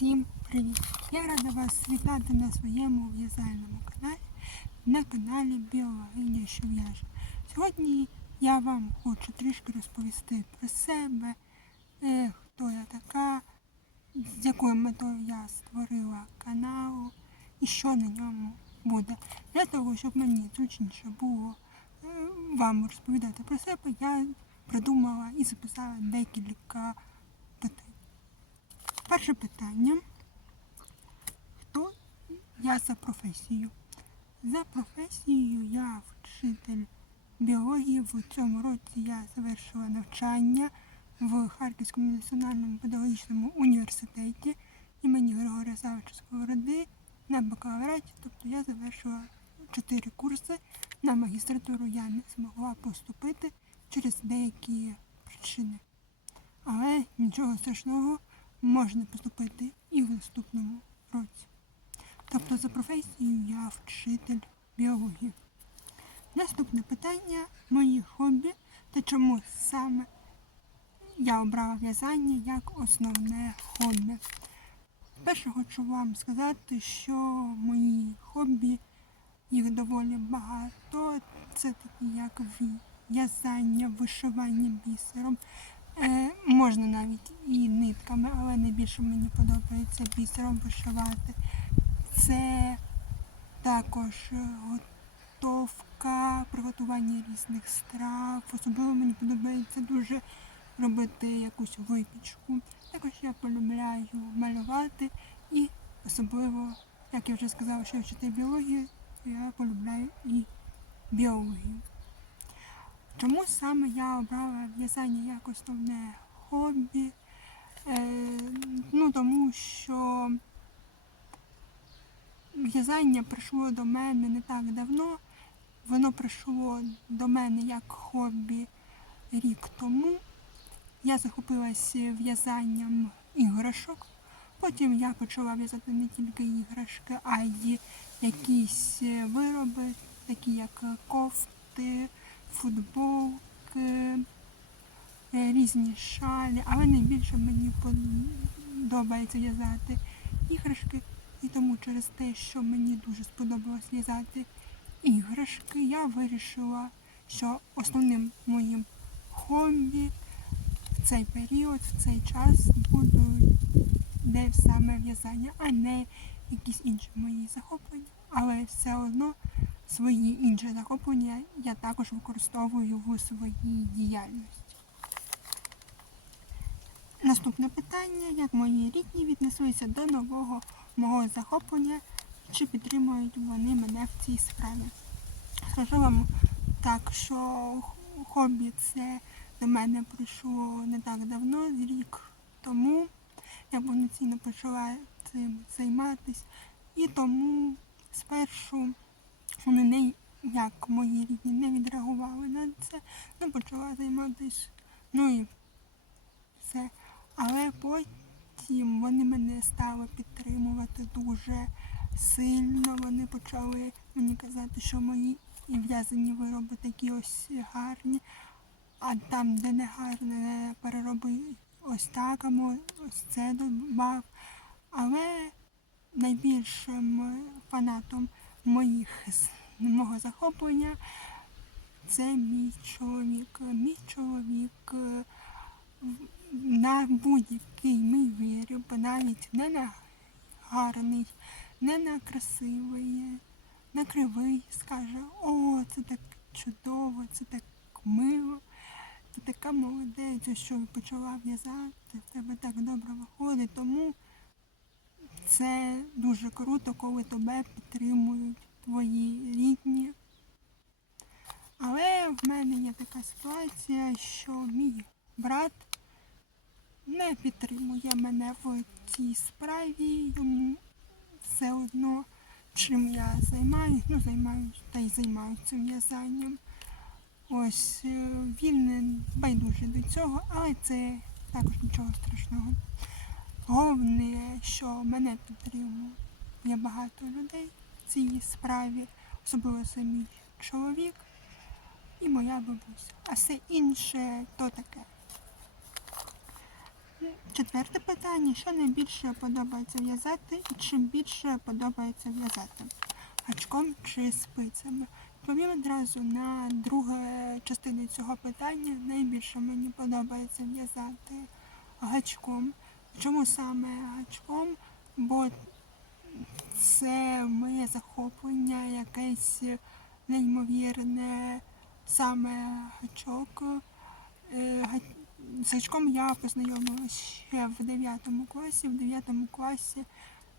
Всім привіт! Я рада вас вітати на своєму в'язальному каналі, на каналі Біологиня, що в'яже. Сьогодні я вам хочу трішки розповісти про себе, е, хто я така, з якою метою я створила канал і що на ньому буде. Для того, щоб мені зручніше було е, вам розповідати про себе, я придумала і записала декілька. Перше питання. Хто я за професією? За професією я вчитель біології. В цьому році я завершила навчання в Харківському національному педагогічному університеті імені Григорія Савича Сковороди на бакалавраті. Тобто я завершила чотири курси. На магістратуру я не змогла поступити через деякі причини. Але нічого страшного можна поступити і в наступному році. Тобто за професією я вчитель біології. Наступне питання мої хобі та чому саме я обрала в'язання як основне хобі. Перше хочу вам сказати, що мої хобі, їх доволі багато. Це такі як в'язання, вишивання бісером. Е, можна навіть і нитками, але найбільше мені подобається бісером вишивати. Це також готовка, приготування різних страв. Особливо мені подобається дуже робити якусь випічку. Також я полюбляю малювати і особливо, як я вже сказала, що я вчитель біології, я полюбляю і біологію. Чому саме я обрала в'язання як основне хобі? Е, ну тому що в'язання прийшло до мене не так давно. Воно прийшло до мене як хобі рік тому. Я захопилася в'язанням іграшок. Потім я почала в'язати не тільки іграшки, а й якісь вироби, такі як кофти, футболки, е, різні шалі, але найбільше мені подобається в'язати іграшки. І тому через те, що мені дуже сподобалось в'язати іграшки, я вирішила, що основним моїм хобі в цей період, в цей час будуть де саме в'язання, а не якісь інші мої захоплення. Але все одно свої інші захоплення я також використовую в своїй діяльності. Наступне питання, як мої рідні віднеслися до нового мого захоплення, чи підтримують вони мене в цій справі. Скажу вам так, що хобі це до мене прийшло не так давно, рік тому. Я повноцінно почала цим займатися. І тому спершу вони не як мої рідні не відреагували на це, не почала займатися. Ну і все. Але потім вони мене стали підтримувати дуже сильно. Вони почали мені казати, що мої і в'язані вироби такі ось гарні, а там, де не гарне, перероби ось так, або ось це добав. Але найбільшим фанатом моїх мого захоплення це мій чоловік. Мій чоловік е, на будь-який мій виріб, навіть не на гарний, не на красивий, на кривий, скаже, о, це так чудово, це так мило, ти така молодець, що почала в'язати, в тебе так добре виходить. Тому це дуже круто, коли тебе підтримують твої рідні. Але в мене є така ситуація, що мій брат не підтримує мене в цій справі, йому все одно, чим я займаюся, ну займаюся та й займаюся в'язанням. Ось е, він не байдужий до цього, але це також нічого страшного. Головне, що мене підтримує багато людей в цій справі, особливо це чоловік і моя бабуся. А все інше то таке. Четверте питання. Що найбільше подобається в'язати і чим більше подобається в'язати? Гачком чи спицями? Відповім одразу на другу частину цього питання. Найбільше мені подобається в'язати гачком. Чому саме гачком? Бо це моє захоплення, якесь неймовірне саме гачок. Е, З гачком я познайомилася ще в 9 класі. В 9 класі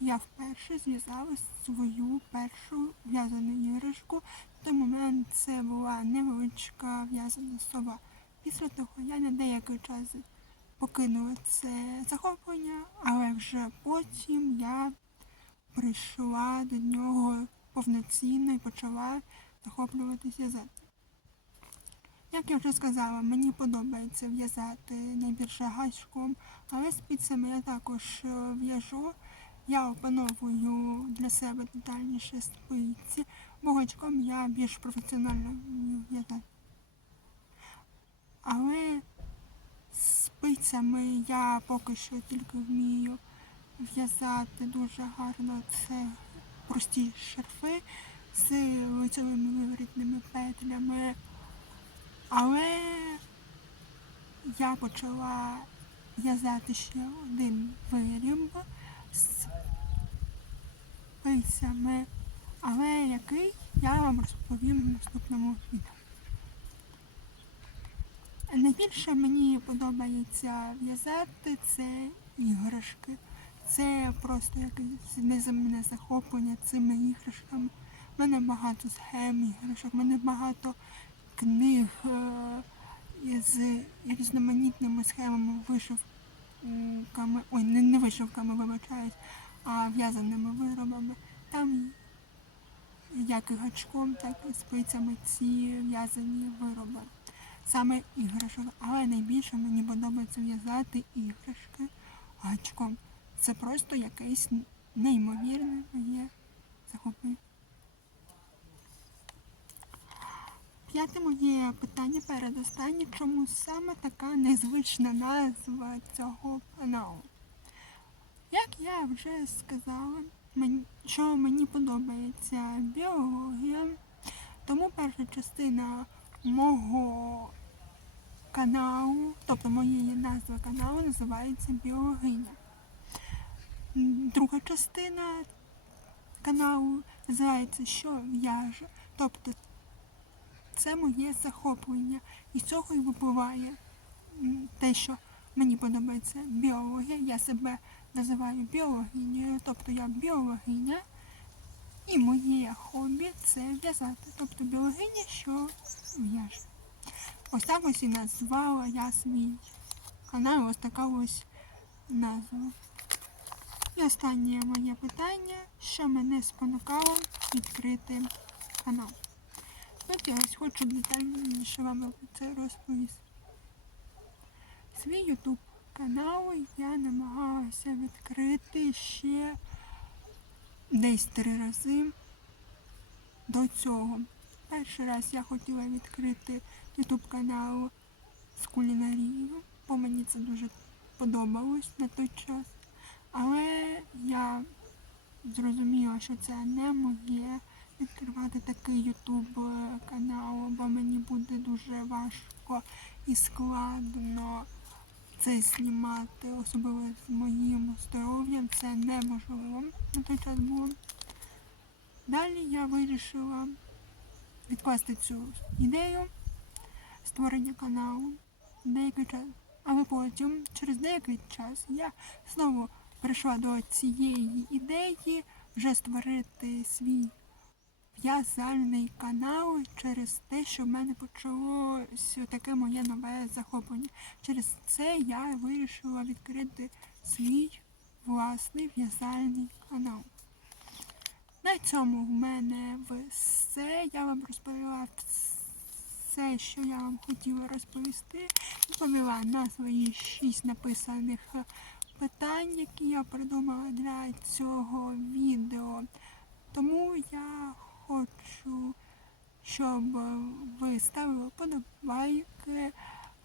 я вперше зв'язала свою першу в'язану іграшку. В той момент це була невеличка в'язана сова. Після того я на деякий час покинула це захоплення, але вже потім я прийшла до нього повноцінно і почала захоплюватися в'язати. Як я вже сказала, мені подобається в'язати найбільше гачком, але спицями я також е, в'яжу. Я опановую для себе детальніше спиці, бо гачком я більш професіонально в'язати. Але спицями я поки що тільки вмію в'язати дуже гарно. Це прості шарфи з лицевими виворітними петлями. Але я почала в'язати ще один виріб з спицями, але який я вам розповім в наступному відео. Найбільше мені подобається в'язати це іграшки. Це просто якесь неземне захоплення цими іграшками. У мене багато схем іграшок, у мене багато книг е, із різноманітними схемами, вишивками, ой, не, не вишивками, вибачаюсь, а в'язаними виробами. Там як і гачком, так і спицями ці в'язані вироби. Саме іграшок. Але найбільше мені подобається в'язати іграшки гачком. Це просто якесь неймовірне моє захоплення. П'яте моє питання передостаннє. Чому саме така незвична назва цього каналу? Як я вже сказала, що мені подобається біологія, тому перша частина мого каналу, тобто моєї назви каналу називається Біологиня. Друга частина каналу називається Що в'яже. Тобто це моє захоплення. І цього і випливає те, що мені подобається біологія. Я себе називаю біологинею, тобто я біологиня. І моє хобі це в'язати. Тобто біологиня, що в'яже. Ось так ось і назвала я свій канал, ось така ось назва. І останнє моє питання, що мене спонукало відкрити канал. От я ось хочу детальніше вам про це розповісти. Свій YouTube канал я намагалася відкрити ще десь три рази до цього. Перший раз я хотіла відкрити YouTube канал з кулінарією, бо мені це дуже подобалось на той час. Але я зрозуміла, що це не моє відкривати такий ютуб канал, бо мені буде дуже важко і складно це знімати, особливо з моїм здоров'ям. Це неможливо на той час було. Далі я вирішила відкласти цю ідею створення каналу деякий час. Але потім, через деякий час, я знову прийшла до цієї ідеї вже створити свій в'язальний канал через те, що в мене почалось таке моє нове захоплення. Через це я вирішила відкрити свій власний в'язальний канал. На цьому в мене все. Я вам розповіла все, що я вам хотіла розповісти. Відповіла на свої шість написаних питань, які я придумала для цього відео. Хочу, щоб ви ставили подобайки,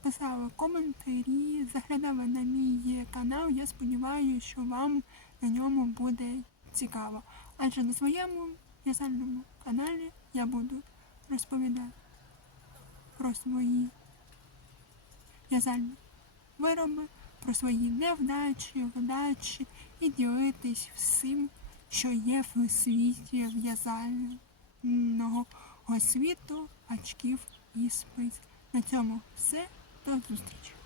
писали коментарі, заглядали на мій канал. Я сподіваюся, що вам на ньому буде цікаво. Адже на своєму в'язальному каналі я буду розповідати про свої в'язальні вироби, про свої невдачі, вдачі і ділитись всім, що є в світі в'язального світу, очків і спиць. На цьому все. До зустрічі!